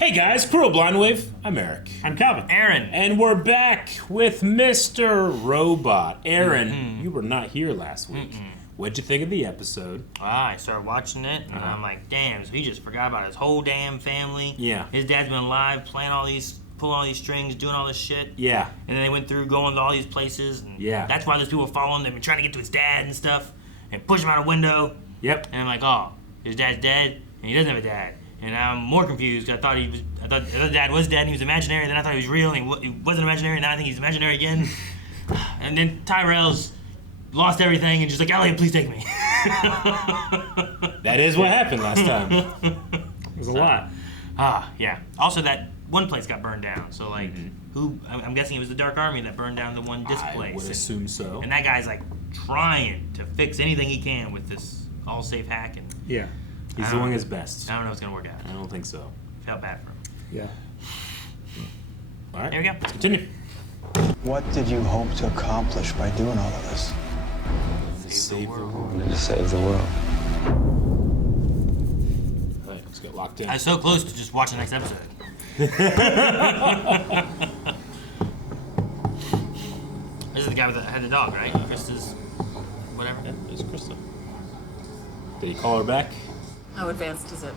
Hey guys, Cruel Blind Wave. I'm Eric. I'm Calvin. Aaron. And we're back with Mr. Robot. Aaron, you were not here last week. What'd you think of the episode? I started watching it, and I'm like, damn, so he just forgot about his whole damn family. Yeah. His dad's been alive, pulling all these strings, doing all this shit. Yeah. And then they went through going to all these places. And Yeah. that's why there's people following him. They've been trying to get to his dad and stuff, and push him out a window. Yep. And I'm like, oh, his dad's dead, and he doesn't have a dad. And I'm more confused. I thought his dad was dead and he was imaginary, and then I thought he was real and he wasn't imaginary, and now I think he's imaginary again. And then Tyrell's lost everything and just like, Elliot, please take me. That is what happened last time. It was a lot. Yeah. Also, that one place got burned down. So, like, I'm guessing it was the Dark Army that burned down the one disc place. I would assume so. And that guy's, like, trying to fix anything he can with this all-safe hack. And Yeah. He's doing his best. I don't know if it's going to work out. I don't think so. Felt bad for him. Yeah. All right. There we go. Let's continue. What did you hope to accomplish by doing all of this? Save the world. To save the world. All right, let's get locked in. I was so close to just watching the next episode. This is the guy with had the dog, right? Krista's whatever. Yeah, it's Krista. Did he call her back? How advanced is it?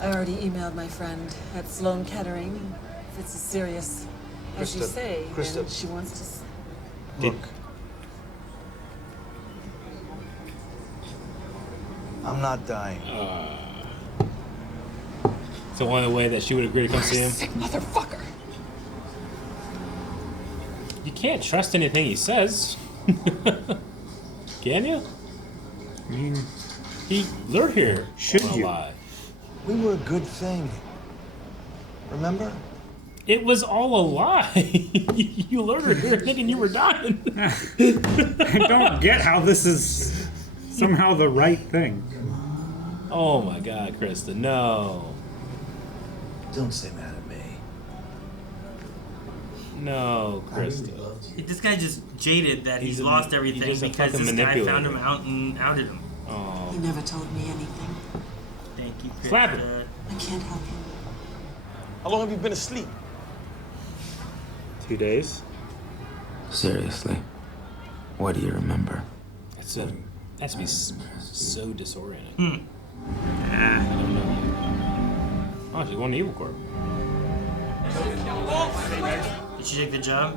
I already emailed my friend at Sloan Kettering. If it's as serious as you Krista, say, Krista. then she wants to... Look. I'm not dying. It's the only way that she would agree to come see him. Sick motherfucker! You can't trust anything he says. Can you? I mean, He lured here. Should on a you? lie. We were a good thing. Remember? It was all a lie. You lured her here thinking you were dying. I don't get how this is somehow the right thing. Oh my God, Krista, no. Don't stay mad at me. No, Krista. This guy just jaded that he's lost everything he's just a because fucking this guy found him manipulator. out and outed him. Oh. He never told me anything. Thank you, Krista. Slap it. I can't help him. How long have you been asleep? 2 days. Seriously, what do you remember? That's to be so disorienting. Hmm. I don't know. Oh, she's going to Evil Corp. Did she take the job?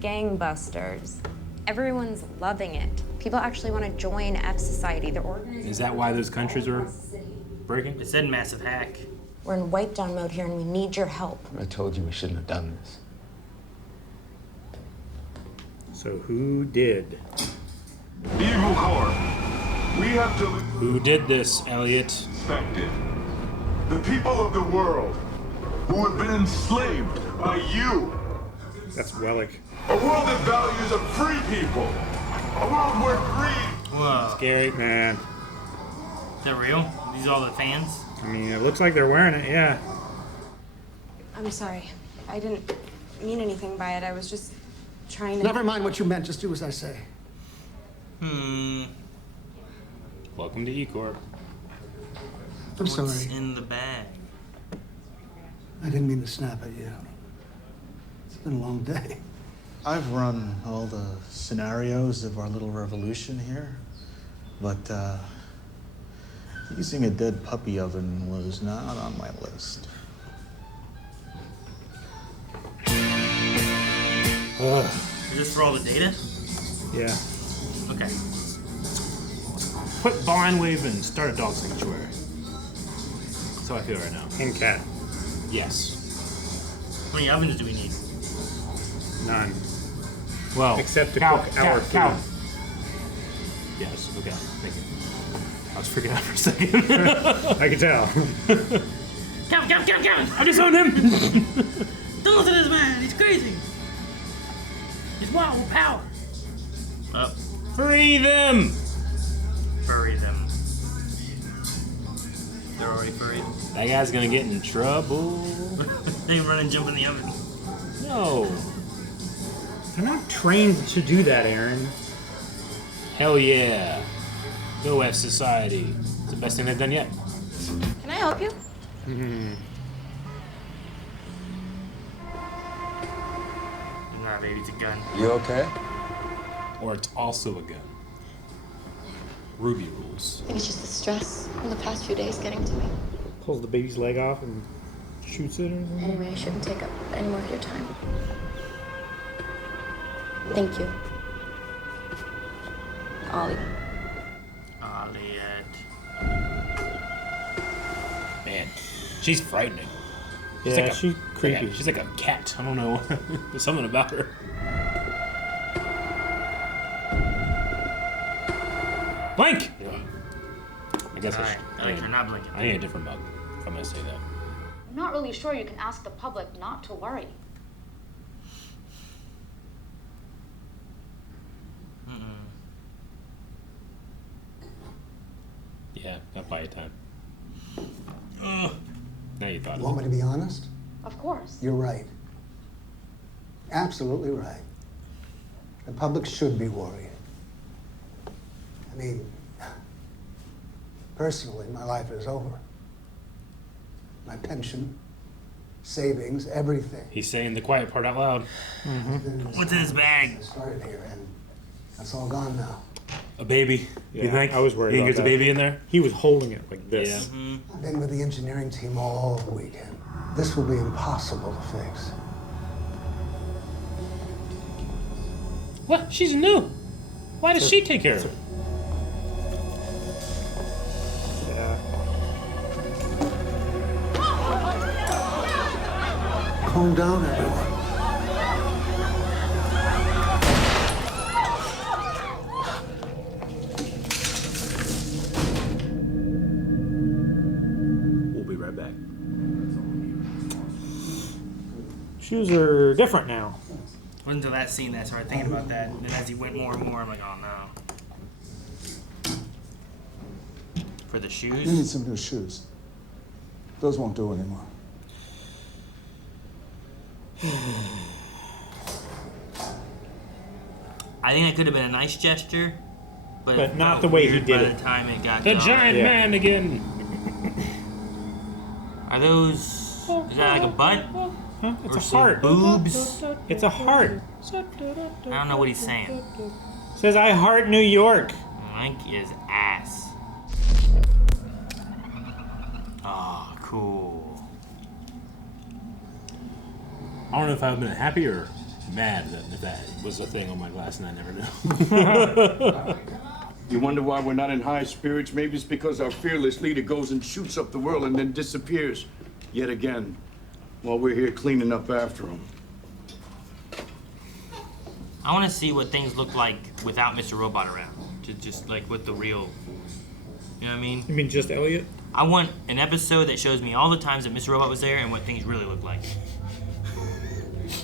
Gangbusters. Everyone's loving it. People actually want to join FSociety. They're organizing. Is that why those countries are breaking? It said massive hack. We're in wipe down mode here, and we need your help. I told you we shouldn't have done this. So who did? Evil Corp, we have to Who did this, Elliot? respected. The people of the world who have been enslaved by you. That's Wellick. A world that values a free people. A world where greed. Whoa. Gary? Man, Is that real? These are all the fans? I mean, it looks like they're wearing it, yeah. I'm sorry. I didn't mean anything by it. I was just trying to... Never mind what you meant, just do as I say. Welcome to E Corp. I'm What's sorry. in the bag? I didn't mean to snap at you. It's been a long day. I've run all the scenarios of our little revolution here, but using a dead puppy oven was not on my list. Is this for all the data? Yeah. Okay. Quit blind wave and start a dog sanctuary. That's how I feel right now. And cat. Yes. How many ovens do we need? None. Well, Except to cook our food. Yes, okay. Thank you. I was freaking out for a second. I can tell. Kevin! I just owned him! Don't listen to this man! He's crazy! He's wild with power! Oh, Free them! furry them. They're already furry. That guy's gonna get in trouble. They run and jump in the oven. No. They're not trained to do that, Aaron. Hell yeah. Go FSociety. It's the best thing they've done yet. Can I help you? Nah, baby, it's a gun. You okay? Or it's also a gun. Ruby rules. I think it's just the stress in the past few days getting to me. Pulls the baby's leg off and shoots it or something. Anyway, I shouldn't take up any more of your time. Thank you. Ollie. Man, she's frightening. She's Yeah, she's creepy. She's like a cat. I don't know. There's something about her. Blink! I guess Alright, I like her not blinking. I need a different mug if I'm gonna say that. I'm not really sure you can ask the public not to worry. Yeah, not by your time. Now you thought You of want me to be honest? Of course. You're right. Absolutely right. The public should be worried. I mean, personally, my life is over. My pension, savings, everything. He's saying the quiet part out loud. What's in his bag? I started here, and that's all gone now. A baby. Yeah, you think? I was worried You think about there's a that. baby in there? He was holding it like this. Yeah. I've been with the engineering team all weekend. This will be impossible to fix. What? She's new. Why does she take care of it? Yeah. Calm down, everyone. We'll be right back. Shoes are different now. Wasn't until that scene that I started thinking about that. And then as he went more and more, I'm like, oh no. For the You need shoes? some new shoes. Those won't do anymore. I think it could have been a nice gesture, but, But it not felt the way he weird did by it. the time it got The done. giant Yeah. man again. Are those... Is that like a butt? Huh? It's Or a some heart. boobs? It's a heart. I don't know what he's saying. Says I heart New York. Link is ass. Oh, cool. I don't know if I've been happy or mad that if that was a thing on my glass and I never knew. You wonder why we're not in high spirits? Maybe it's because our fearless leader goes and shoots up the world and then disappears yet again while we're here cleaning up after him. I want to see what things look like without Mr. Robot around. Just like with the real... You know what I mean? You mean just Elliot? I want an episode that shows me all the times that Mr. Robot was there and what things really look like.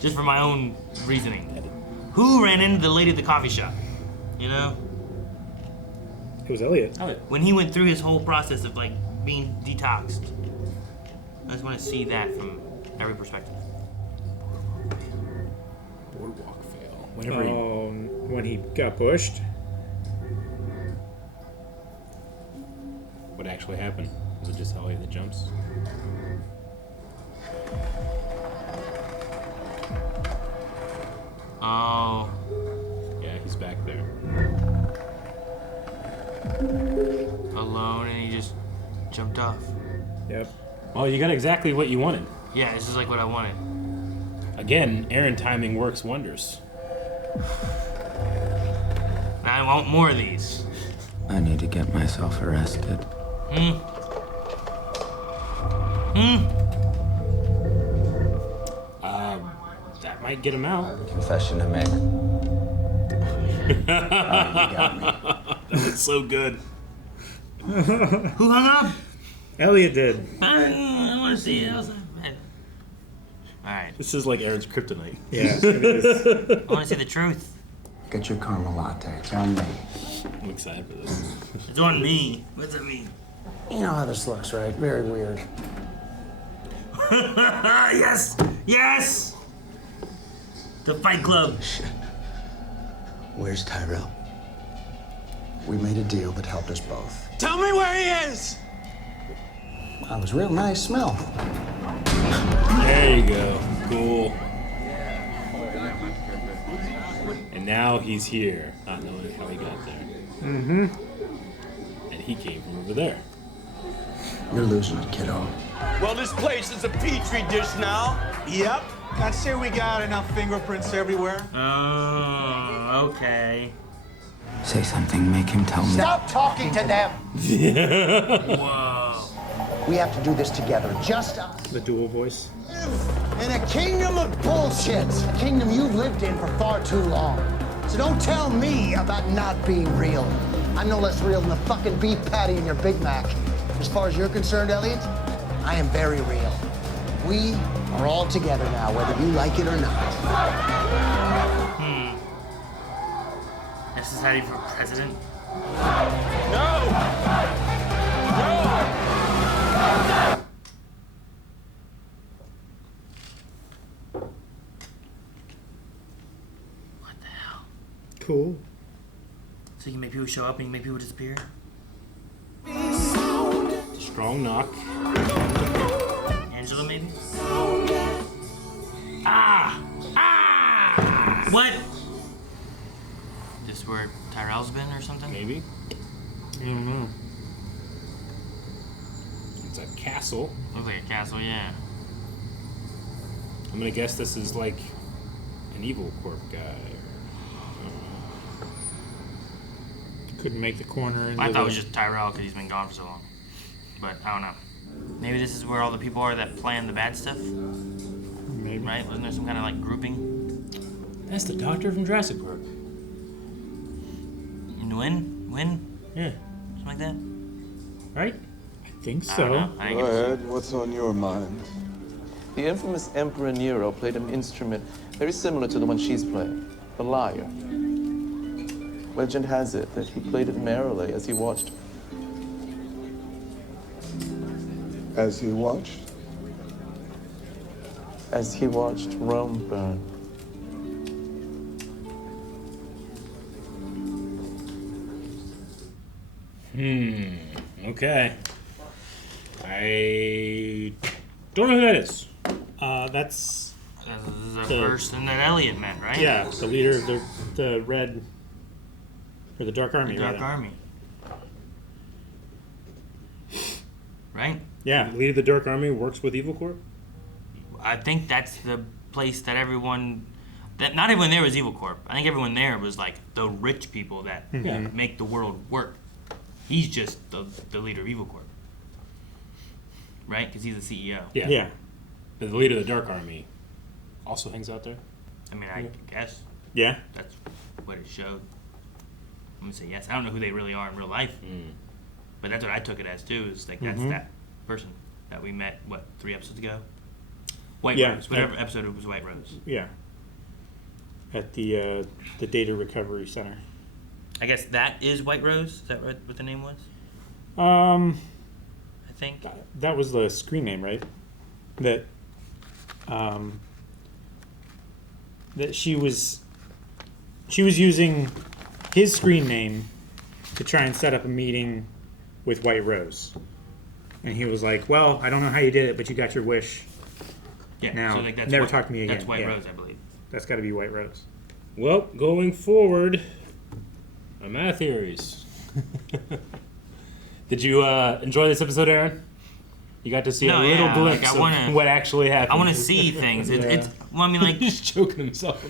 Just for my own reasoning. Who ran into the lady at the coffee shop? You know? It was Elliot. When he went through his whole process of like being detoxed. I just want to see that from every perspective. Boardwalk fail. Whenever he... When he got pushed. What actually happened? Was it just Elliot that jumps? Oh. Yeah, he's back there. Alone and he just jumped off. Yep. Well, you got exactly what you wanted. Yeah, this is like what I wanted. Again, Aaron timing works wonders. I want more of these. I need to get myself arrested. That might get him out. Confession to make. You got me. That was so good. Who hung up? Elliot did. I want to see it. Alright. This is like Aaron's kryptonite. Yeah, it is. I want to see the truth. Get your caramel latte. It's on me. I'm excited for this. It's on me. What's that mean? You know how this looks, right? Very weird. Yes! Yes! The Fight Club. Where's Tyrell? We made a deal that helped us both. Tell me where he is! Wow, it was a real nice smell. There you go. Cool. And now he's here, not knowing how he got there. Mm-hmm. And he came from over there. You're losing it, kiddo. Well, this place is a petri dish now. Yep. I'd say we got enough fingerprints everywhere. Oh, okay. Say something, make him tell me. Stop talking to them. Whoa. We have to do this together, just us. The dual voice. In a kingdom of bullshit. A kingdom you've lived in for far too long. So don't tell me about not being real. I'm no less real than the fucking beef patty in your Big Mac. As far as you're concerned, Elliot, I am very real. We are all together now, whether you like it or not. FSociety for president? No! What the hell? Cool. So you can make people show up and you can make people disappear? Strong knock. Angela, maybe? Ah! What? This where Tyrell's been or something? Maybe. I don't know. It's a castle. Looks like a castle, yeah. I'm gonna guess this is like an evil corp guy. Couldn't make the corner. Into I thought it was just Tyrell because he's been gone for so long. But I don't know. Maybe this is where all the people are that plan the bad stuff? Maybe. Right? Wasn't there some kind of like grouping? That's the doctor from Jurassic Park. Win? Yeah. Something like that? Right? I think I so. don't know. I didn't Go get to see it. ahead. What's on your mind? The infamous Emperor Nero played an instrument very similar to the one she's playing, the lyre. Legend has it that he played it merrily as he watched. As he watched? As he watched Rome burn. Okay. I don't know who that is. That's This is the person that Elliot met, right? yeah, the leader of the Red or the Dark Army. The Dark rather. Army. Right? Yeah. Leader of the Dark Army works with Evil Corp. I think that's the place that everyone... That not everyone there was Evil Corp. I think everyone there was like the rich people that make the world work. He's just the leader of Evil Corp. Right? Because he's the CEO. Yeah. But the leader of the Dark Army also hangs out there. I mean, I guess. Yeah. That's what it showed. I'm going to say yes. I don't know who they really are in real life. But that's what I took it as, too. Is like that's that person that we met, 3 episodes ago? White Rose. Whatever episode it was, White Rose. Yeah. At the Data Recovery Center. I guess that is White Rose. Is that what the name was? I think. That was the screen name, right? That she was using his screen name to try and set up a meeting with White Rose. And he was like, well, I don't know how you did it, but you got your wish. Yeah, Now, so like that's never talk to me again. That's White Rose, I believe. That's got to be White Rose. Well, going forward, I'm out of theories. Did you enjoy this episode, Aaron? You got to see a little glimpse of what actually happened. I want to see things. It's well, I mean, like he's choking himself.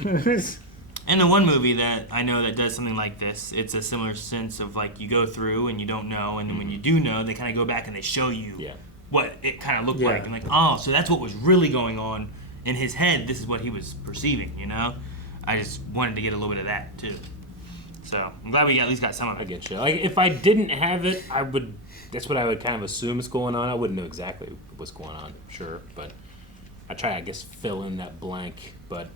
And the one movie that I know that does something like this, it's a similar sense of like you go through and you don't know, and then when you do know, they kind of go back and they show you what it kind of looked like, and like, oh, so that's what was really going on in his head. This is what he was perceiving, you know. I just wanted to get a little bit of that too. So I'm glad we at least got some of it. I get you. Like if I didn't have it, I would. That's what I would kind of assume is going on. I wouldn't know exactly what's going on, sure, but I try, I guess, fill in that blank. But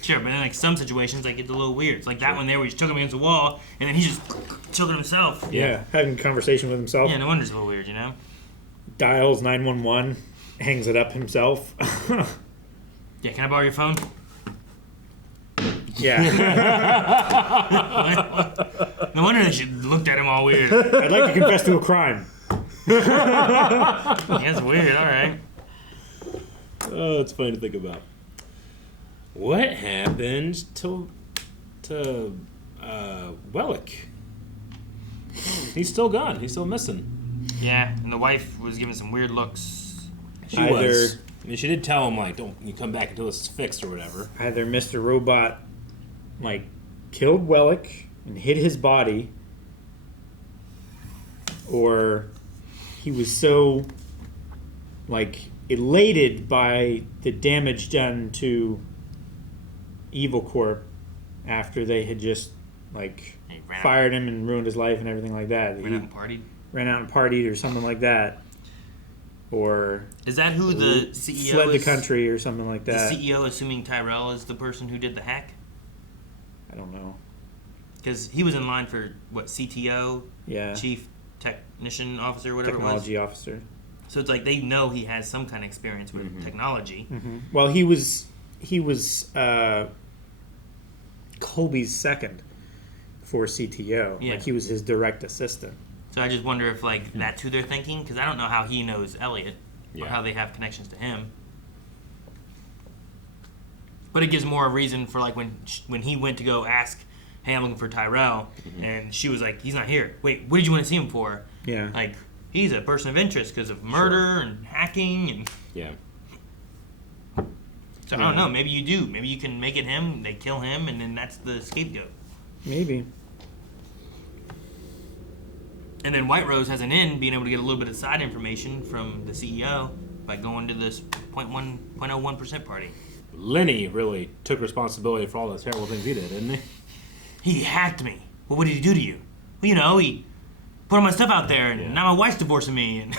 sure, but in like some situations, like it's a little weird. It's like that one there where he's choking against the wall, and then he's just choking himself. Yeah, having a conversation with himself. Yeah, no wonder it's a little weird, you know. Dials 911, hangs it up himself. Yeah, can I borrow your phone? Yeah. No wonder they looked at him all weird. I'd like to confess to a crime. That's weird. All right. Oh, it's funny to think about. What happened to Wellick? He's still gone. He's still missing. Yeah, and the wife was giving some weird looks. She was. I mean, she did tell him, like, don't you come back until this is fixed or whatever. Either Mr. Robot, like, killed Wellick and hid his body, or he was so, like, elated by the damage done to Evil Corp after they had just, like, fired him and ruined his life and everything like that. Ran out and partied? Ran out and partied or something like that. Or is that who the CEO fled is? the country or something like that. The CEO, assuming Tyrell is the person who did the hack? I don't know. Because he was in line for, what, CTO? Yeah. Chief Technician Officer, whatever Technology it was? Officer. So it's like they know he has some kind of experience with technology. Mm-hmm. Well, he was Colby's second for CTO. Yeah. Like, he was his direct assistant. So I just wonder if, like, that's who they're thinking, because I don't know how he knows Elliot or Yeah. how they have connections to him. But it gives more reason for, like, when he went to go ask, hey, I'm looking for Tyrell, and she was like, he's not here. Wait, what did you want to see him for? Yeah. Like, he's a person of interest because of murder and hacking and... Yeah. So I don't know, maybe you do. Maybe you can make it him, they kill him, and then that's the scapegoat. Maybe. And then White Rose has an in, being able to get a little bit of side information from the CEO by going to this 0.01% party. Lenny really took responsibility for all the terrible things he did, didn't he? He hacked me. Well, what did he do to you? Well, you know, he put all my stuff out there, and now my wife's divorcing me. And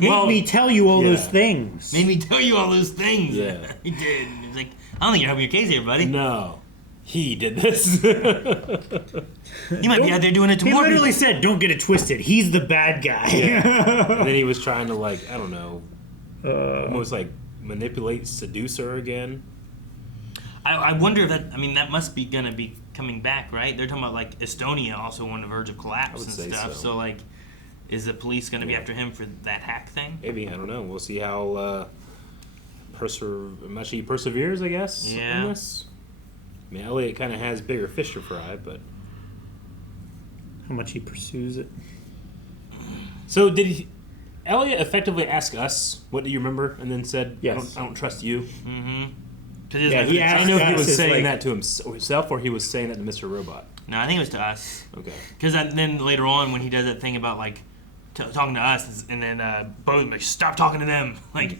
Made me tell you all those things. Made me tell you all those things. Yeah. He did. He's like, I don't think you're helping your case here, buddy. No. He did this. You might be out there doing it to He more literally people. said, don't get it twisted. He's the bad guy. Yeah. And then he was trying to, like, I don't know, almost like manipulate, seduce her again. I wonder if that, I mean, that must be going to be coming back, right? They're talking about, like, Estonia also on the verge of collapse and stuff. So, like, is the police going to be after him for that hack thing? Maybe. I don't know. We'll see how much he perseveres, I guess, Yeah. in this. I mean, Elliot kind of has bigger fish to fry, but... How much he pursues it. So, did Elliot effectively ask us, what do you remember, and then said, Yes. I don't trust you? Mm-hmm. Yeah, he asked I know if he us was is saying like- that to himself, or he was saying that to Mr. Robot. No, I think it was to us. Okay. Because then later on, when he does that thing about, like, talking to us, and then Bo's like, stop talking to them. Like,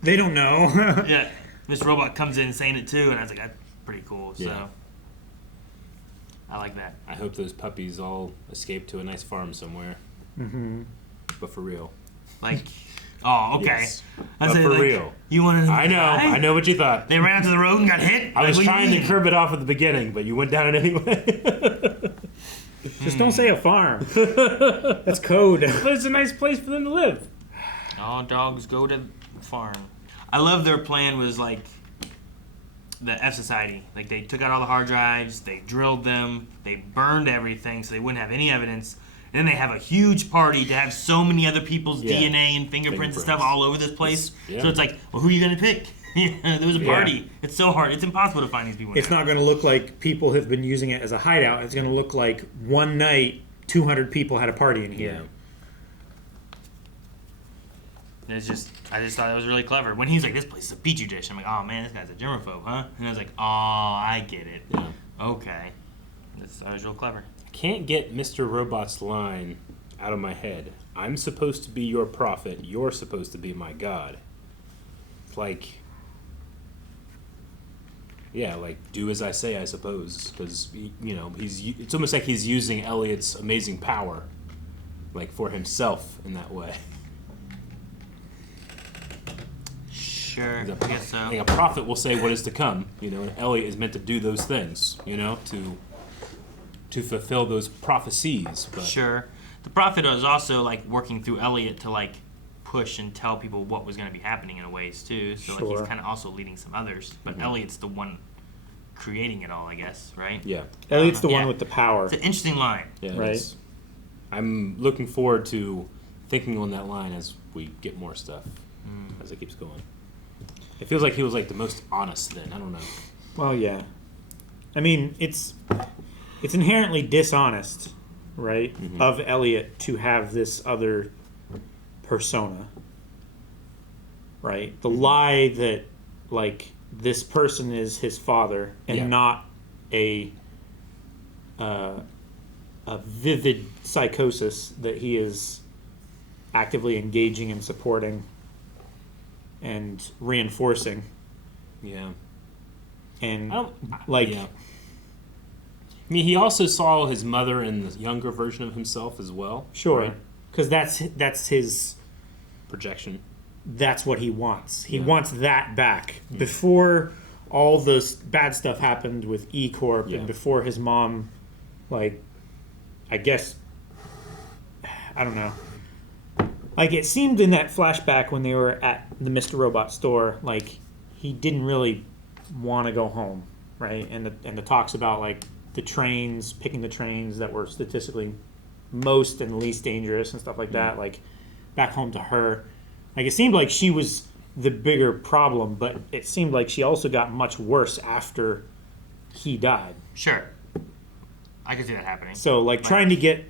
They don't know. yeah, Mr. Robot comes in saying it too, and I was like, that's pretty cool. So Yeah. I like that. I hope those puppies all escape to a nice farm somewhere. Mm-hmm. But for real. Like, oh, okay. Yes. I But said, for like, real. You wanted to I know what you thought. They ran out to the road and got hit? I was Like, what do you trying to mean? curb it off at the beginning, but you went down it anyway. Just don't say a farm. That's code. But it's a nice place for them to live. All dogs go to farm. I love their plan was like the FSociety. Like they took out all the hard drives, they drilled them, they burned everything so they wouldn't have any evidence. And then they have a huge party to have so many other people's Yeah. DNA and fingerprints and stuff all over this place. Yeah. So it's like, well, who are you gonna pick? There was a Yeah. party. It's so hard. It's impossible to find these people. It's not going to look like people have been using it as a hideout. It's going to look like one night, 200 people had a party in here. It's just, I just thought it was really clever. When he's like, this place is a petri dish, I'm like, oh man, this guy's a germaphobe, huh? And I was like, oh, I get it. Yeah. Okay. That was real clever. I can't get Mr. Robot's line out of my head. I'm supposed to be your prophet. You're supposed to be my god. It's like... Yeah, like, do as I say, I suppose. Because, it's almost like he's using Elliot's amazing power, like, for himself in that way. Sure, I guess so. Like a prophet will say what is to come, and Elliot is meant to do those things, to fulfill those prophecies. But Sure. The prophet was also, like, working through Elliot to, like, push and tell people what was going to be happening in a ways, too. So, like, he's Sure. kind of also leading some others. But Elliot's the one creating it all, I guess, right? Yeah. Elliot's the Yeah. one with the power. It's an interesting line. Yeah, Right. I'm looking forward to thinking on that line as we get more stuff as it keeps going. It feels like he was like the most honest then. I don't know. Well, yeah. I mean, it's inherently dishonest, right, of Elliot to have this other persona, right? The lie that, like, this person is his father and not a vivid psychosis that he is actively engaging and supporting and reinforcing. Yeah. And, I mean, he also saw his mother in the younger version of himself as well. Sure. Because that's his projection. That's what he wants. He wants that back. Before all this bad stuff happened with E-Corp and before his mom, like, I guess, I don't know. Like, it seemed in that flashback when they were at the Mr. Robot store, like, he didn't really want to go home, right? And the talks about, like, the trains, picking the trains that were statistically most and least dangerous and stuff like that, like, back home to her. Like, it seemed like she was the bigger problem, but it seemed like she also got much worse after he died. Sure. I could see that happening. So, like, trying to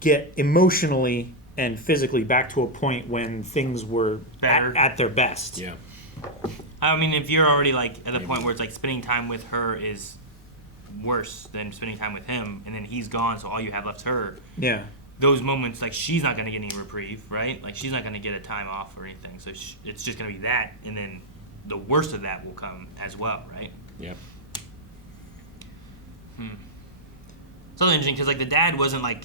get emotionally and physically back to a point when things were at their best. Yeah. I mean, if you're already, like, at the point where it's like spending time with her is worse than spending time with him, and then he's gone, so all you have left's her. Yeah. Those moments, like, she's not going to get any reprieve, right? Like, she's not going to get a time off or anything. So it's just going to be that, and then the worst of that will come as well, right? Yeah. It's also interesting because, like, the dad wasn't, like,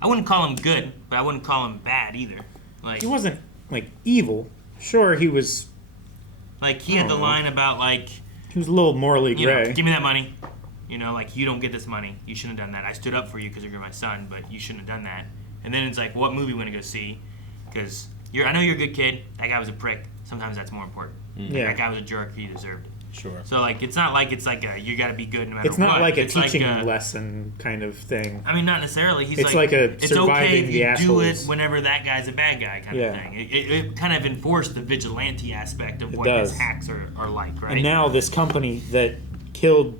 I wouldn't call him good, but I wouldn't call him bad either. Like, He wasn't, like, evil. Sure, he was... Like, he had the line about, like... He was a little morally gray. Give me that money. You know, like, you don't get this money. You shouldn't have done that. I stood up for you because you're my son, but you shouldn't have done that. And then it's like, what movie we want to go see? Because I know you're a good kid. That guy was a prick. Sometimes that's more important. Yeah. That guy was a jerk. He deserved it. Sure. So, like, it's not like it's like you got to be good no matter what. It's not like a It's teaching like lesson kind of thing. I mean, not necessarily. It's like a it's surviving okay if the you do assholes. it whenever that guy's a bad guy kind of thing. It kind of enforced the vigilante aspect of It what does. his hacks are like, right? And now this company that killed,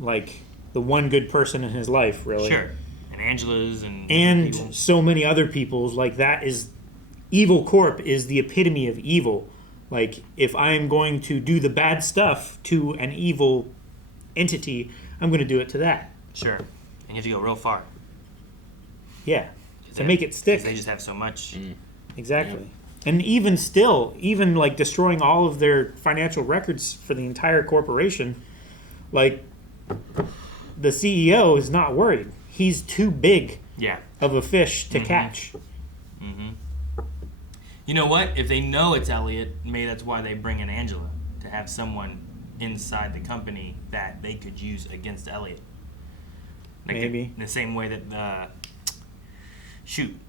like, the one good person in his life, really. Sure. And Angela's and And so many other people's, like, that is... Evil Corp is the epitome of evil. Like, if I am going to do the bad stuff to an evil entity, I'm going to do it to that. Sure. And you have to go real far. Yeah. To make it stick. They just have so much. Exactly. Yeah. And even still, even, like, destroying all of their financial records for the entire corporation, like, the CEO is not worried. He's too big of a fish to catch. Mm-hmm. You know what? If they know it's Elliot, maybe that's why they bring in Angela, to have someone inside the company that they could use against Elliot. Like Maybe. In the same way that the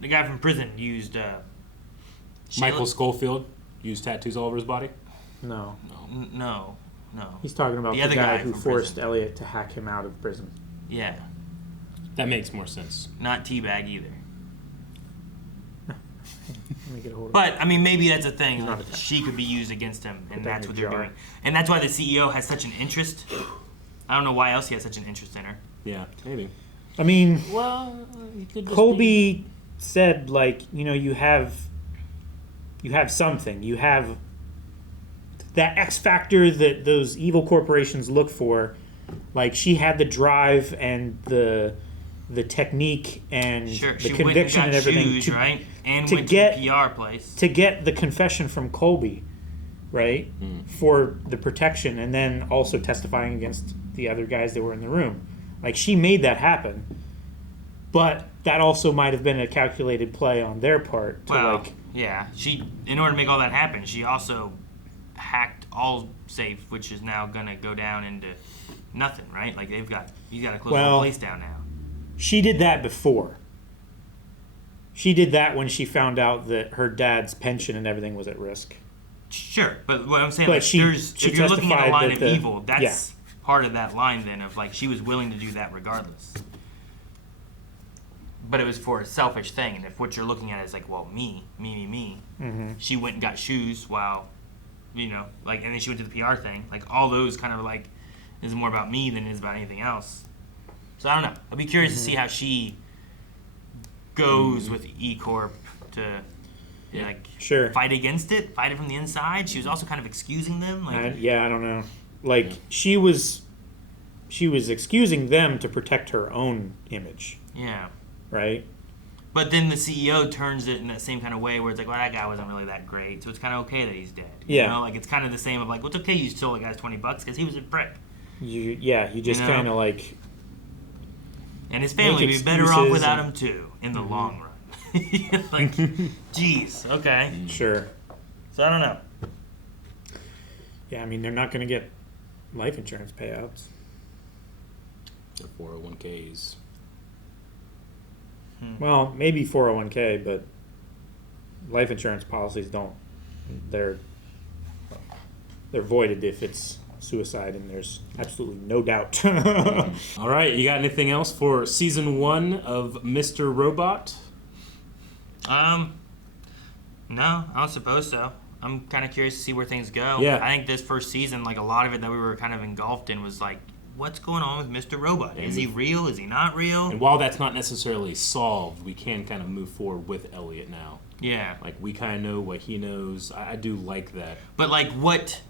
guy from prison used Michael Schofield used tattoos all over his body? No. No. He's talking about the other guy who from forced prison. Elliot to hack him out of prison. Yeah. That makes more sense. Not Teabag either. Let me get a hold of But, I mean, maybe that's a thing. Like, she could be used against him, and that's what they're doing. And that's why the CEO has such an interest. I don't know why else he has such an interest in her. Yeah, maybe. I mean, well, Colby said, like, you know, you have something. You have that X factor that those evil corporations look for. Like, she had the drive and the technique and the conviction and everything shoes, right? And to went get to the PR place. to get the confession from Colby, right? For the protection, and then also testifying against the other guys that were in the room. Like, she made that happen, but that also might have been a calculated play on their part to yeah. She, in order to make all that happen, she also hacked AllSafe, which is now gonna go down into nothing, right? Like, he's got to close the whole place down now. She did that before. She did that when she found out that her dad's pension and everything was at risk. Sure, but what I'm saying, But like, she if you're looking at a testified line that of evil, that's yeah. part of that line then of, like, she was willing to do that regardless. but it was for a selfish thing. And if what you're looking at is like, well, me, Mm-hmm. she went and got shoes while, and then she went to the PR thing. Like, all those kind of like, is more about me than it is about anything else. So I don't know. I'd be curious to see how she goes with E Corp to fight against it, fight it from the inside. She was also kind of excusing them. I don't know. Like, she was excusing them to protect her own image. Yeah. Right? But then the CEO turns it in that same kind of way where it's like, well, that guy wasn't really that great, so it's kind of okay that he's dead. Yeah. Like, it's kind of the same of like, well, it's okay you stole the guy's $20 because he was a prick. You just kind of like... And his family would be better off without him too, in the long run. Like, geez, okay. Sure. So I don't know. Yeah, I mean, they're not going to get life insurance payouts. The 401ks. Well, maybe 401k, but life insurance policies don't. They're voided if it's suicide, and there's absolutely no doubt. All right, you got anything else for season 1 of Mr. Robot? No, I don't suppose so. I'm kind of curious to see where things go. Yeah. I think this first season, like a lot of it that we were kind of engulfed in was like, what's going on with Mr. Robot? Is he real? Is he not real? And while that's not necessarily solved, we can kind of move forward with Elliot now. Yeah. Like, we kind of know what he knows. I do like that. But like, what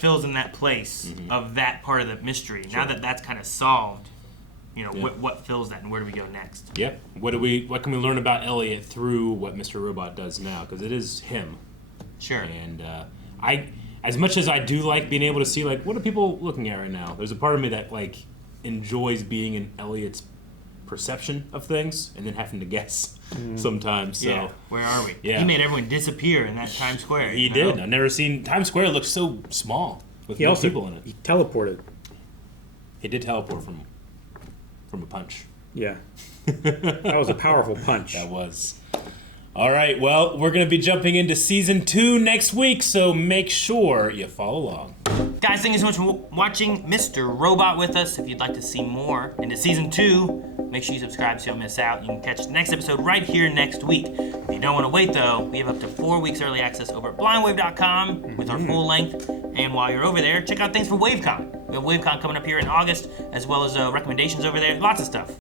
fills in that place of that part of the mystery? Sure. Now that that's kind of solved, what fills that, and where do we go next? Yep. What can we learn about Elliot through what Mr. Robot does now? Because it is him. Sure. And as much as I do like being able to see, like, what are people looking at right now? There's a part of me that, like, enjoys being in Elliot's perception of things and then having to guess sometimes. So Yeah. Where are we? Yeah. He made everyone disappear in that Times Square. He did. I've never seen Times Square look so small with no people in it. He teleported. He did teleport from a punch. Yeah. That was a powerful punch. That was. All right, well, we're going to be jumping into season 2 next week, so make sure you follow along. Guys, thank you so much for watching Mr. Robot with us. If you'd like to see more into season 2, make sure you subscribe so you don't miss out. You can catch the next episode right here next week. If you don't want to wait, though, we have up to 4 weeks early access over at blindwave.com with our full length. And while you're over there, check out things for WaveCon. We have WaveCon coming up here in August, as well as recommendations over there. Lots of stuff.